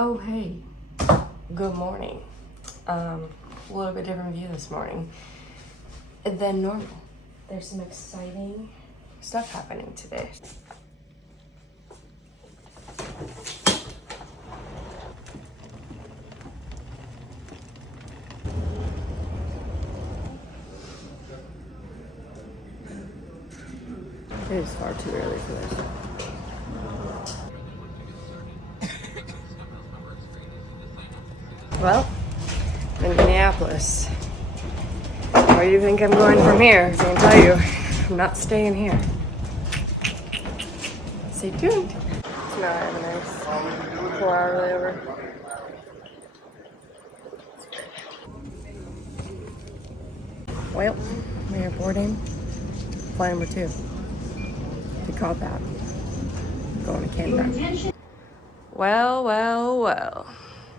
Oh, hey. Good morning. A little bit different view this morning than normal. There's some exciting stuff happening today. It is far too early for this. Well, I'm in Minneapolis. Where do you think I'm going from here? I can tell you, I'm not staying here. Stay tuned. Now I have a nice 4-hour layover. Well, we are boarding flight number 2. They called that. Going to Canada. Well.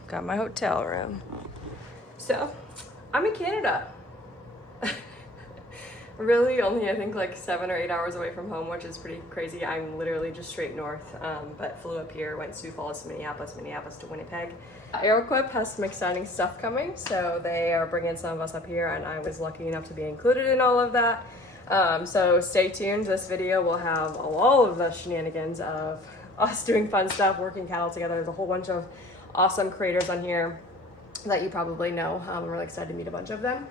Got my hotel room. So, I'm in Canada. Really only I think like 7 or 8 hours away from home, which is pretty crazy. I'm literally just straight north, but flew up here, went Sioux Falls to Minneapolis to Winnipeg. Aeroquip has some exciting stuff coming, so they are bringing some of us up here, and I was lucky enough to be included in all of that. So stay tuned. This video will have all of the shenanigans of us doing fun stuff, working cattle together. There's a whole bunch of awesome creators on here that you probably know. I'm really excited to meet a bunch of them.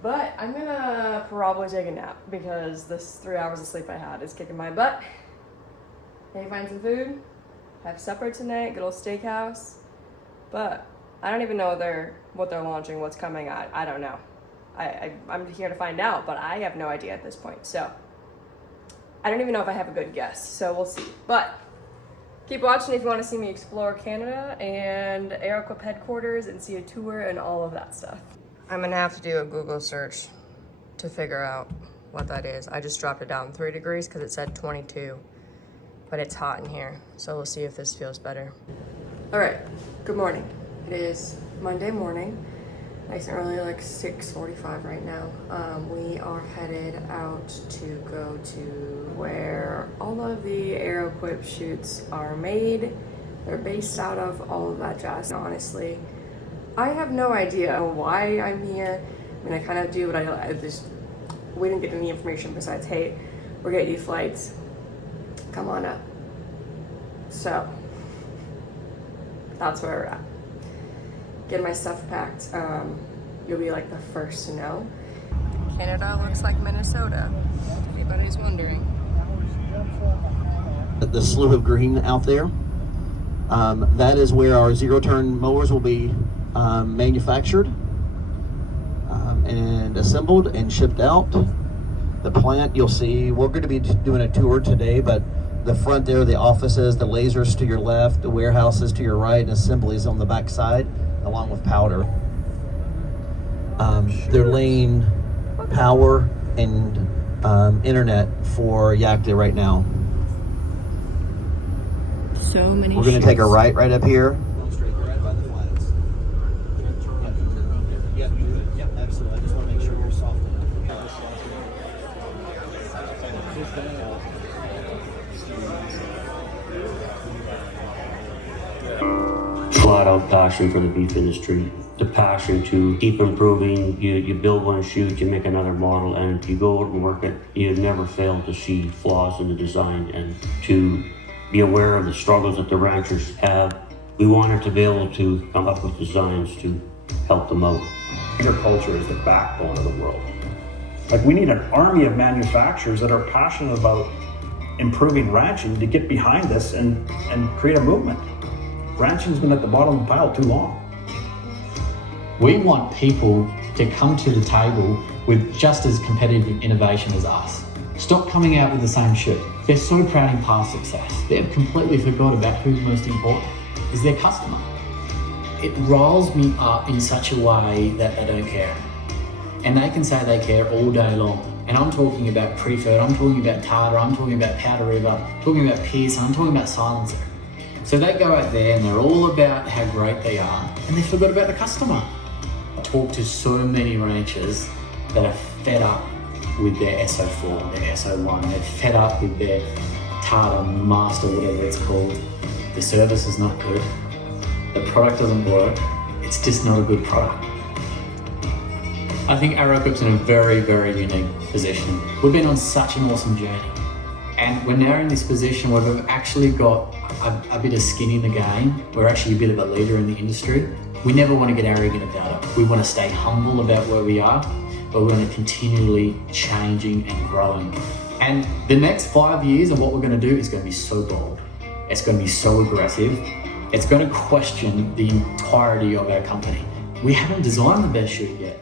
But I'm gonna probably take a nap because this 3 hours of sleep I had is kicking my butt. Maybe find some food, have supper tonight, good old steakhouse. But I don't even know what they're launching, what's coming. I don't know. I'm here to find out, but I have no idea at this point. So I don't even know if I have a good guess. So we'll see. But keep watching if you want to see me explore Canada and Aeroquip headquarters and see a tour and all of that stuff. I'm gonna have to do a Google search to figure out what that is. I just dropped it down 3 degrees because it said 22, but it's hot in here. So we'll see if this feels better. All right, good morning. It is Monday morning, nice and early, like 6:45 right now. We are headed out to go to where all of the Aeroquip shoots are made. They're based out of, all of that jazz. Honestly, I have no idea why I'm here. I mean, I kind of do, but I just, we didn't get any information besides, hey, we're getting you flights, come on up. So that's where we're at. Get my stuff packed. You'll be like the first to know. Canada looks like Minnesota, if anybody's wondering. The slew of green out there, that is where our zero-turn mowers will be manufactured and assembled and shipped out. The plant, you'll see, we're going to be doing a tour today, but the front there, the offices, the lasers to your left, the warehouses to your right, and assemblies on the back side, along with powder. They're laying power and internet for Yakta right now. So many. We're going to take a right up here. Yep, absolutely. I just want to make sure you're soft enough. Flat out passion for the beef industry. The passion to keep improving. You build one shoot, you make another model, and you go out and work it. You never fail to see flaws in the design and to be aware of the struggles that the ranchers have. We wanted to be able to come up with designs to help them out. Agriculture is the backbone of the world. Like, we need an army of manufacturers that are passionate about improving ranching to get behind this and create a movement. Ranching's been at the bottom of the pile too long. We want people to come to the table with just as competitive innovation as us. Stop coming out with the same shit. They're so proud in past success. They've completely forgot about who's most important, is their customer. It riles me up in such a way that they don't care. And they can say they care all day long. And I'm talking about Preferred, I'm talking about Tartar, I'm talking about Powder River, I'm talking about Pearson, I'm talking about Silencer. So they go out there and they're all about how great they are, and they forgot about the customer. I talk to so many ranchers that are fed up with their SO4, their SO1, they're fed up with their Tartar Master, whatever it's called. The service is not good. the product doesn't work, it's just not a good product. I think Aeroquip's in a very, very unique position. We've been on such an awesome journey. And we're now in this position where we've actually got a bit of skin in the game. We're actually a bit of a leader in the industry. We never want to get arrogant about it. We want to stay humble about where we are, but we want to continually changing and growing. And the next 5 years of what we're going to do is going to be so bold. It's going to be so aggressive. It's going to question the entirety of our company. We haven't designed the best shoe yet.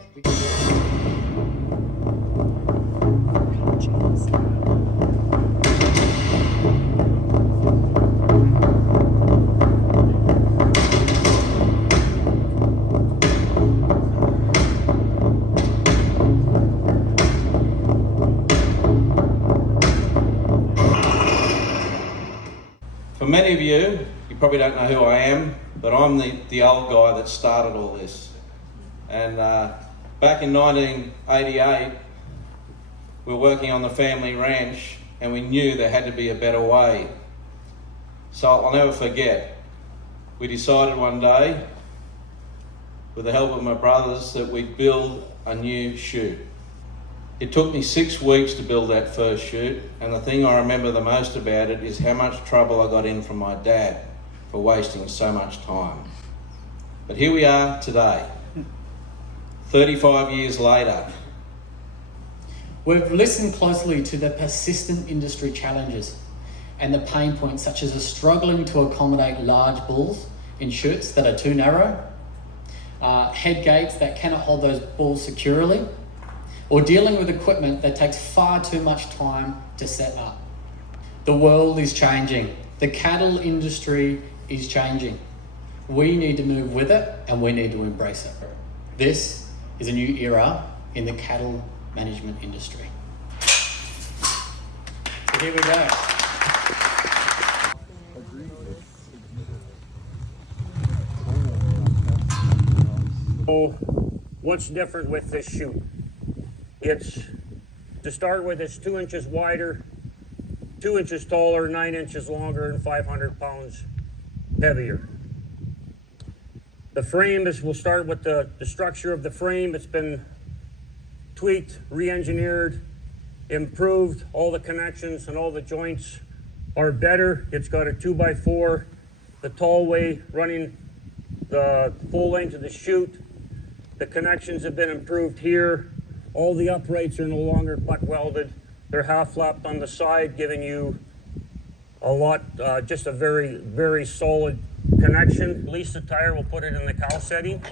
For many of you, you probably don't know who I am, but I'm the old guy that started all this. And back in 1988, we were working on the family ranch and we knew there had to be a better way. So I'll never forget, we decided one day, with the help of my brothers, that we'd build a new chute. It took me 6 weeks to build that first chute, and the thing I remember the most about it is how much trouble I got in from my dad for wasting so much time. But here we are today, 35 years later. We've listened closely to the persistent industry challenges and the pain points such as struggling to accommodate large bulls in chutes that are too narrow, head gates that cannot hold those bulls securely, or dealing with equipment that takes far too much time to set up. The world is changing. The cattle industry is changing. We need to move with it and we need to embrace it. This is a new era in the cattle management industry. So here we go. So, what's different with this chute? It's, to start with, it's 2 inches wider, 2 inches taller, 9 inches longer, and 500 pounds heavier. The frame is, we'll start with the structure of the frame. It's been tweaked, re-engineered, improved. All the connections and all the joints are better. It's got a 2x4, the tall way running the full length of the chute. The connections have been improved here. All the uprights are no longer butt welded. They're half flapped on the side, giving you a lot, just a very, very solid connection. Release the tire, we'll put it in the cow setting.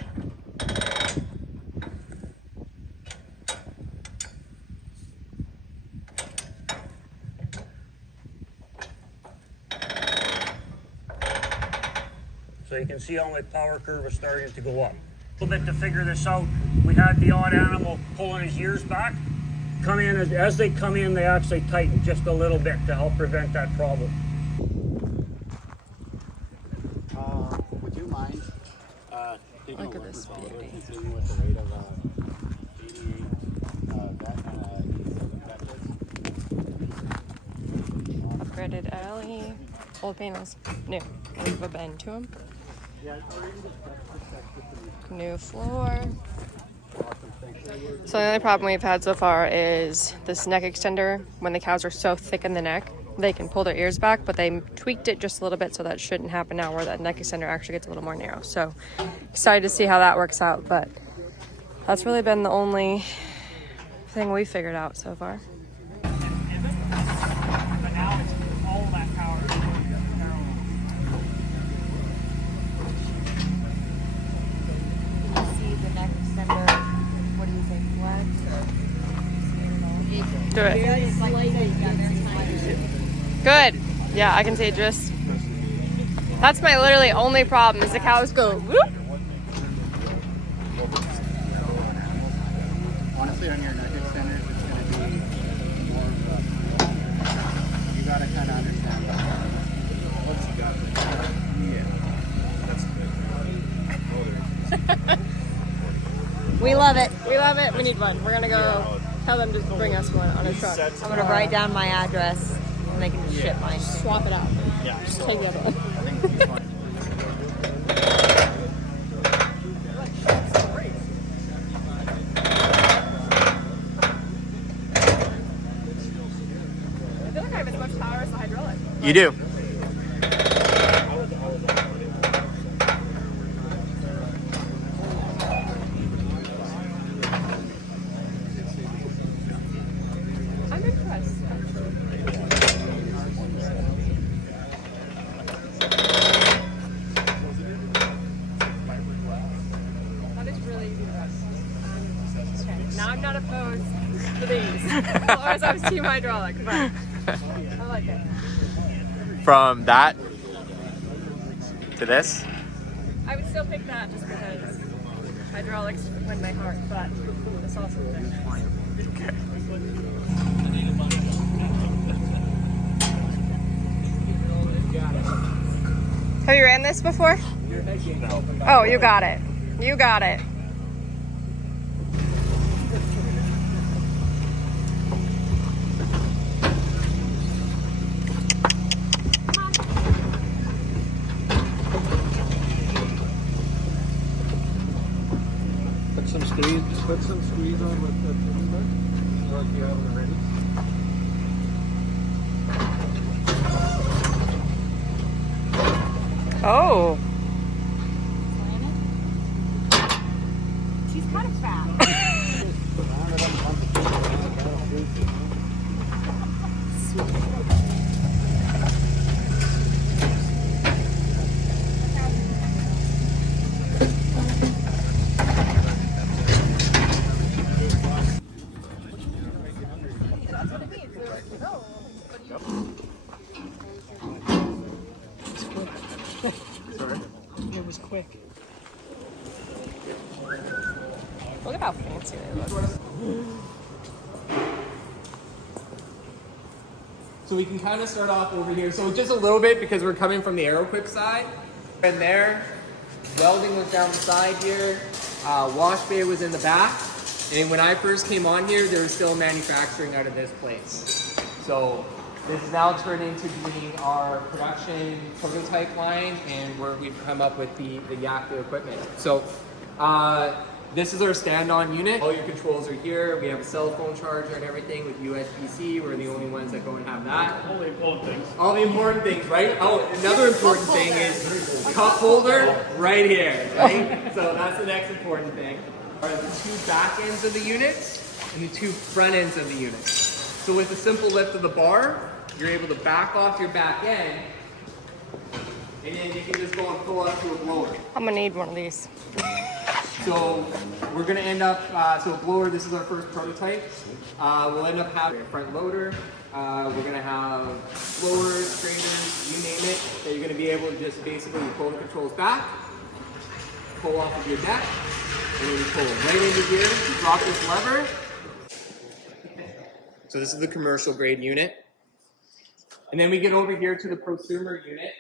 So you can see how my power curve is starting to go up. A little bit to figure this out. We had the odd animal pulling his ears back. Come in, as they come in, they actually tighten just a little bit to help prevent that problem. Would you mind taking Look a at this beauty. considering with the weight of 88 Upgraded alley. Old panels. New. Leave a bend to them. New floor. So the only problem we've had so far is this neck extender. When the cows are so thick in the neck, they can pull their ears back, but they tweaked it just a little bit, so that shouldn't happen now, where that neck extender actually gets a little more narrow. So excited to see how that works out, but that's really been the only thing we figured out so far. Do it. Good. Yeah, I can see it just. That's my literally only problem is the cows go whoop. Honestly, on your neck extenders, it's going to be more of a, you got to kind of understand that. Once you got it. Yeah. That's good. We love it. We love it. We need one. We're gonna go tell them to bring us one on a truck. I'm gonna write down my address and they can ship mine. Swap it out. Yeah. Just take the other one. I think he's fine. You do. I'm impressed. That is really easy to rest. Okay, now I'm not opposed to these. Otherwise I was team hydraulic, but I like it. From that to this. I would still pick that just because hydraulics win my heart, but it's also Okay. Have you ran this before? Oh, you got it. You got it. Put some squeeze on with the finger, like you have it already. Oh. She's kind of fat. It was quick. Look at how fancy they look. So we can kind of start off over here. So just a little bit because we're coming from the AeroQuip side. And there, welding was down the side here. Wash bay was in the back. And when I first came on here, they were still manufacturing out of this place. So this is now turned into being our production prototype line and where we've come up with the Yakta equipment. So this is our stand-on unit. All your controls are here. We have a cell phone charger and everything with USB-C. We're the only ones that go and have that. All the important things. All the important things, right? Oh, another important thing is cup holder right here, right? So that's the next important thing. Are the two back ends of the unit and the two front ends of the unit. So with a simple lift of the bar, you're able to back off your back end, and then you can just go and pull up to a blower. I'm gonna need one of these. So we're gonna end up, so a blower, this is our first prototype. We'll end up having a front loader. We're gonna have blowers, strainers, you name it, that you're gonna be able to just basically pull the controls back, pull off of your deck, and then you pull right into here, you drop this lever. So this is the commercial grade unit. And then we get over here to the prosumer unit.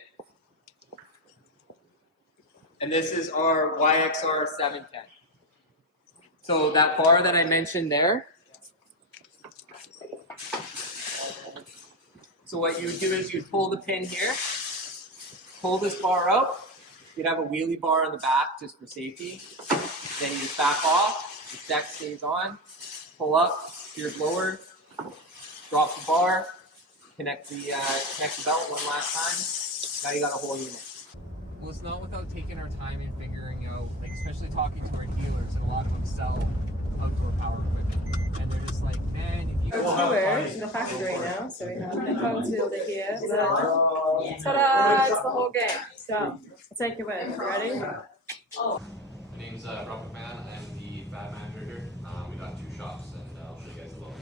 And this is our YXR 710. So that bar that I mentioned there. So what you would do is you'd pull the pin here, pull this bar out. You'd have a wheelie bar on the back just for safety. Then you just back off, the deck stays on, pull up to your blower, drop the bar, connect the belt one last time. Now you got a whole unit. Well, it's not without taking our time and figuring out, like especially talking to our dealers, and a lot of them sell outdoor power equipment, and they're just like, man, if you We're in the factory right now, so we have the phone field here. Ta-da! It's the whole game. So, I'll take you in. Ready? My name's Robert Mann. I'm the fab manager here. We got two shops, and I'll show you guys a little.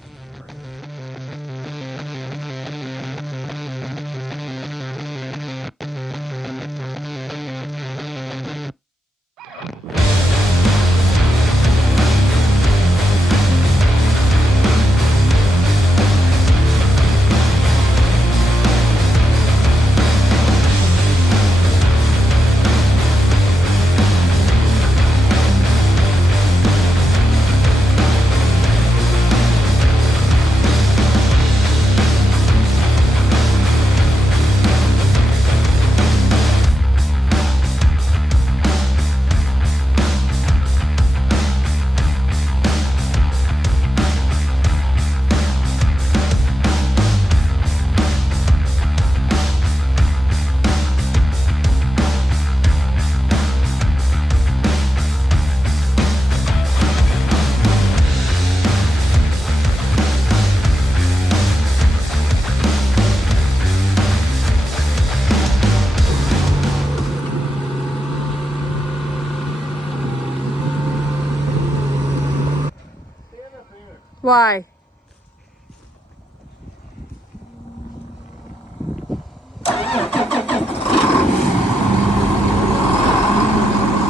Why?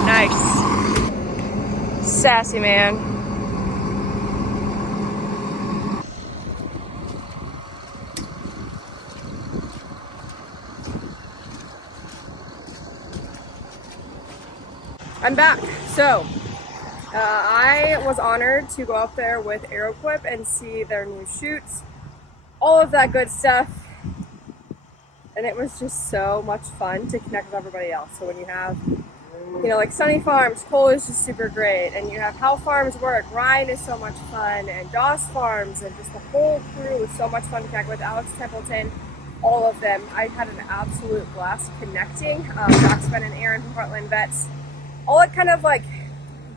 Nice. Sassy man. I'm back. So, I was honored to go up there with AeroQuip and see their new shoots, all of that good stuff. And it was just so much fun to connect with everybody else. So when you have, you know, like Sunny Farms, Cole is just super great. And you have How Farms Work, Ryan is so much fun. And Doss Farms, and just the whole crew is so much fun to connect with. Alex Templeton, all of them. I had an absolute blast connecting. Roxman and Erin from Heartland Vets. All at kind of like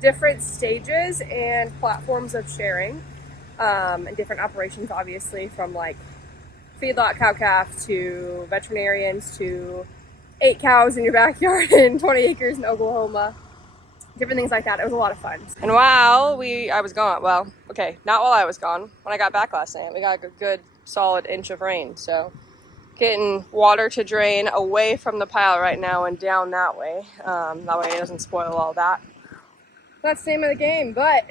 different stages and platforms of sharing. And different operations, obviously, from like feedlot cow-calf to veterinarians to 8 cows in your backyard and 20 acres in Oklahoma, different things like that. It was a lot of fun. And while I was gone, well, okay, not while I was gone, when I got back last night, we got a good solid inch of rain. So getting water to drain away from the pile right now and down that way. That way it doesn't spoil all that. That's the name of the game, but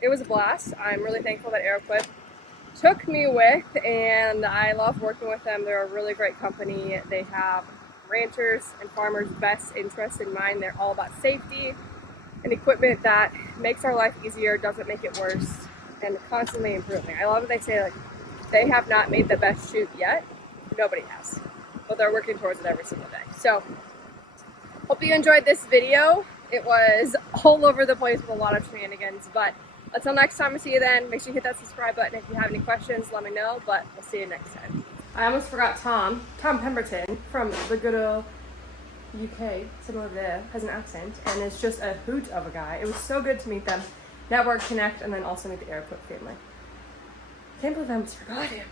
it was a blast. I'm really thankful that AeroQuip took me with, and I love working with them. They're a really great company. They have ranchers and farmers' best interests in mind. They're all about safety and equipment that makes our life easier, doesn't make it worse, and constantly improving. I love what they say, like, they have not made the best shoot yet. Nobody has, but they're working towards it every single day. So hope you enjoyed this video. It was all over the place with a lot of shenanigans, but until next time, I'll see you then. Make sure you hit that subscribe button. If you have any questions, let me know, but we'll see you next time. I almost forgot Tom Pemberton from the good old UK, somewhere over there, has an accent, and is just a hoot of a guy. It was so good to meet them, network, connect, and then also meet the AeroQuip family. Can't believe I almost forgot him.